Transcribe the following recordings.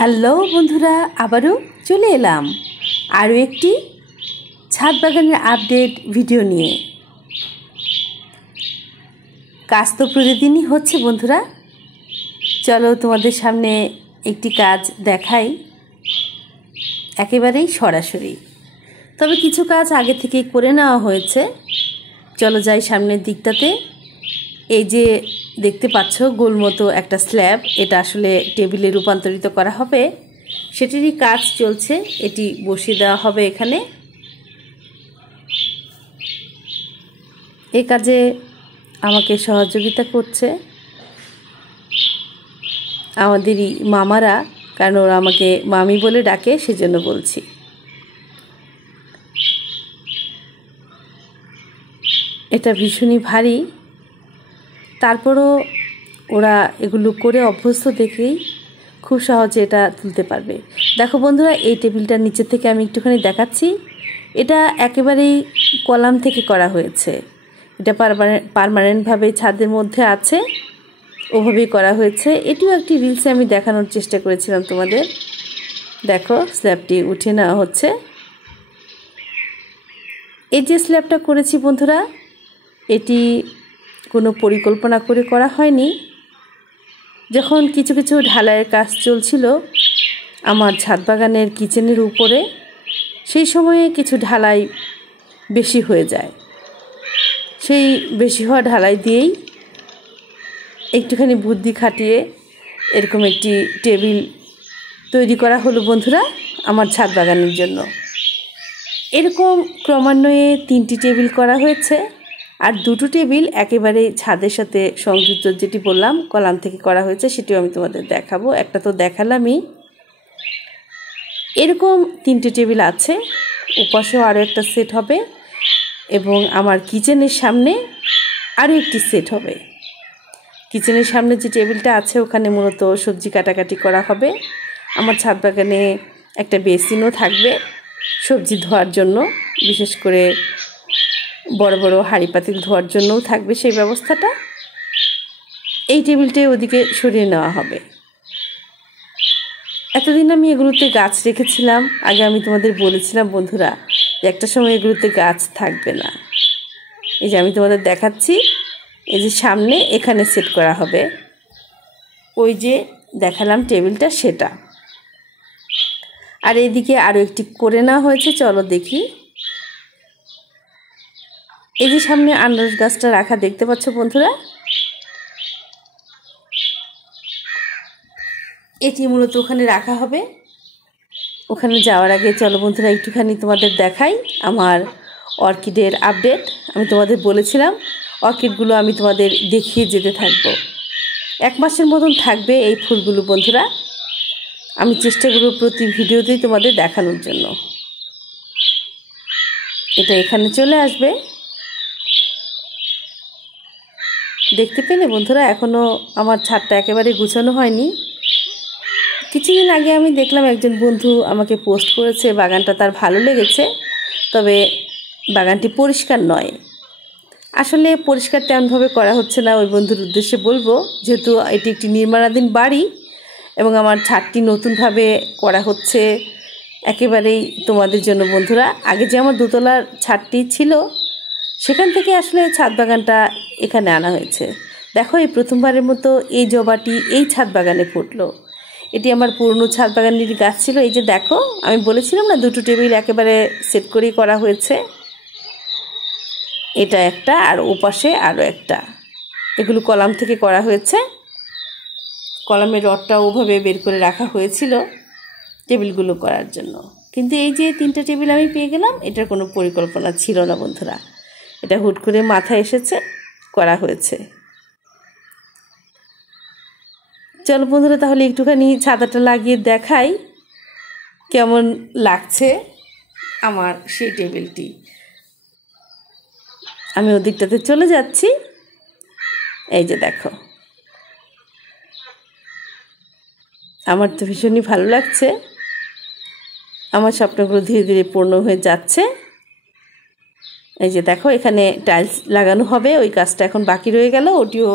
Hello বন্ধুরা, আবারও চলে এলাম আরও একটি ছাদ বাগানের আপডেট ভিডিও নিয়ে। কাজ তো প্রতিদিনই হচ্ছে বন্ধুরা, চলো তোমাদের সামনে একটি কাজ দেখাই একেবারেই সরাসরি। তবে কিছু কাজ আগে থেকেই করে নেওয়া হয়েছে। চলো যাই সামনের দিকটাতে। এই যে দেখতে পাচ্ছ গোল মতো একটা স্ল্যাব, এটা আসলে টেবিলে রূপান্তরিত করা হবে, সেটিরই কাজ চলছে। এটি বসিয়ে দেওয়া হবে এখানে। এই কাজে আমাকে সহযোগিতা করছে আমাদেরই মামারা, কারণ ওরা আমাকে মামি বলে ডাকে, সেজন্য বলছি। এটা ভীষণই ভারী, তারপরও ওরা এগুলো করে অভ্যস্ত দেখেই খুব সহজে এটা তুলতে পারবে। দেখো বন্ধুরা, এই টেবিলটা নিচে থেকে আমি একটুখানি দেখাচ্ছি। এটা একেবারেই কলাম থেকে করা হয়েছে। এটা পার্মানেন্টভাবে ছাদের মধ্যে আছে, ওভাবেই করা হয়েছে। এটিও একটি রিলসে আমি দেখানোর চেষ্টা করেছিলাম তোমাদের। দেখো স্ল্যাবটি উঠিয়ে নেওয়া হচ্ছে। এই যে স্ল্যাবটা করেছি বন্ধুরা, এটি কোনো পরিকল্পনা করে করা হয়নি। যখন কিছু কিছু ঢালাইয়ের কাজ চলছিল আমার ছাদ বাগানের কিচেনের উপরে, সেই সময়ে কিছু ঢালাই বেশি হয়ে যায়। সেই বেশি হওয়া ঢালাই দিয়েই একটুখানি বুদ্ধি খাটিয়ে এরকম একটি টেবিল তৈরি করা হলো বন্ধুরা আমার ছাদ বাগানের জন্য। এরকম ক্রমান্বয়ে 3টি টেবিল করা হয়েছে, আর 2টো টেবিল একেবারে ছাদের সাথে সংযুক্ত, যেটি বললাম কলাম থেকে করা হয়েছে, সেটিও আমি তোমাদের দেখাবো। একটা তো দেখালামই। এরকম 3টে টেবিল আছে, ওপাশেও আরও একটা সেট হবে, এবং আমার কিচেনের সামনে আরও একটি সেট হবে। কিচেনের সামনে যে টেবিলটা আছে ওখানে মূলত সবজি কাটাকাটি করা হবে। আমার ছাদ বাগানে একটা বেসিনও থাকবে সবজি ধোয়ার জন্য, বিশেষ করে বড় বড় হাঁড়ি পাতিল ধোয়ার জন্যও থাকবে সেই ব্যবস্থাটা। এই টেবিলটাই ওদিকে সরিয়ে নেওয়া হবে। এতদিন আমি এগুলোতে গাছ রেখেছিলাম। আগে আমি তোমাদের বলেছিলাম বন্ধুরা যে একটা সময় এগুলোতে গাছ থাকবে না। এই যে আমি তোমাদের দেখাচ্ছি, এই যে সামনে এখানে সেট করা হবে ওই যে দেখালাম টেবিলটা, সেটা। আর এইদিকে আরও একটি করে নেওয়া হয়েছে, চলো দেখি। এই যে সামনে আনারস গাছটা রাখা দেখতে পাচ্ছ বন্ধুরা, এটি মূলত ওখানে রাখা হবে। ওখানে যাওয়ার আগে চলো বন্ধুরা একটুখানি তোমাদের দেখাই আমার অর্কিডের আপডেট। আমি তোমাদের বলেছিলাম অর্কিডগুলো আমি তোমাদের দেখিয়ে যেতে থাকবো। 1 মাসের মতন থাকবে এই ফুলগুলো বন্ধুরা। আমি চেষ্টা করব প্রতি ভিডিওতেই তোমাদের দেখানোর জন্য। এটা এখানে চলে আসবে, দেখতে পেলে বন্ধুরা। এখনও আমার ছাদটা একেবারে গুছানো হয়নি। কিছুদিন আগে আমি দেখলাম একজন বন্ধু আমাকে পোস্ট করেছে, বাগানটা তার ভালো লেগেছে, তবে বাগানটি পরিষ্কার নয়। আসলে পরিষ্কার তেমনভাবে করা হচ্ছে না। ওই বন্ধুর উদ্দেশ্যে বলবো, যেহেতু এটি একটি নির্মাণাধীন বাড়ি এবং আমার ছাদটি নতুনভাবে করা হচ্ছে একেবারেই তোমাদের জন্য বন্ধুরা। আগে যে আমার 2তলার ছাদটি ছিল সেখান থেকে আসলে ছাদ বাগানটা এখানে আনা হয়েছে। দেখো এই প্রথমবারের মতো এই জবাটি এই ছাদ বাগানে ফুটলো। এটি আমার পুরনো ছাদ বাগানের গাছ ছিল। এই যে দেখো, আমি বলেছিলাম না 2টো টেবিল একেবারে সেট করেই করা হয়েছে। এটা একটা, আর ওপাশে আরও একটা। এগুলো কলাম থেকে করা হয়েছে। কলামের রডটা ওভাবে বের করে রাখা হয়েছিল টেবিলগুলো করার জন্য। কিন্তু এই যে 3টে টেবিল আমি পেয়ে গেলাম, এটার কোনো পরিকল্পনা ছিল না বন্ধুরা। এটা হুট করে মাথায় এসেছে, করা হয়েছে। চলো বন্ধুরা তাহলে একটুখানি ছাতাটা লাগিয়ে দেখাই কেমন লাগছে আমার সেই টেবিলটি। আমি ওদিকটাতে চলে যাচ্ছি। এই যে দেখো, আমার তো ভীষণই ভালো লাগছে। আমার স্বপ্নগুলো ধীরে ধীরে পূর্ণ হয়ে যাচ্ছে। এই যে দেখো, এখানে টাইলস লাগানো হবে, ওই কাজটা এখন বাকি রয়ে গেল। ওটিও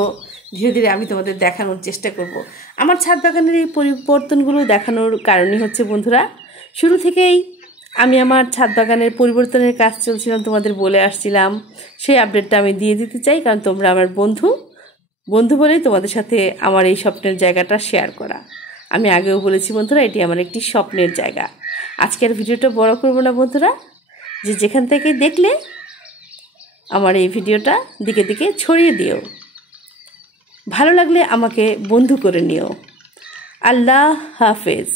ধীরে ধীরে আমি তোমাদের দেখানোর চেষ্টা করব। আমার ছাদ বাগানের এই পরিবর্তনগুলো দেখানোর কারণই হচ্ছে বন্ধুরা, শুরু থেকেই আমি আমার ছাদ বাগানের পরিবর্তনের কাজ চলছিলাম তোমাদের বলে আসছিলাম, সেই আপডেটটা আমি দিয়ে দিতে চাই, কারণ তোমরা আমার বন্ধু বলেই তোমাদের সাথে আমার এই স্বপ্নের জায়গাটা শেয়ার করা। আমি আগেও বলেছি বন্ধুরা, এটি আমার একটি স্বপ্নের জায়গা। আজকের ভিডিওটা বড় করব না বন্ধুরা, যেখান থেকে দেখলে আমার এই ভিডিওটা দিকে দিকে ছড়িয়ে দিও, ভালো লাগলে আমাকে বন্ধু করে নিও। আল্লাহ হাফেজ।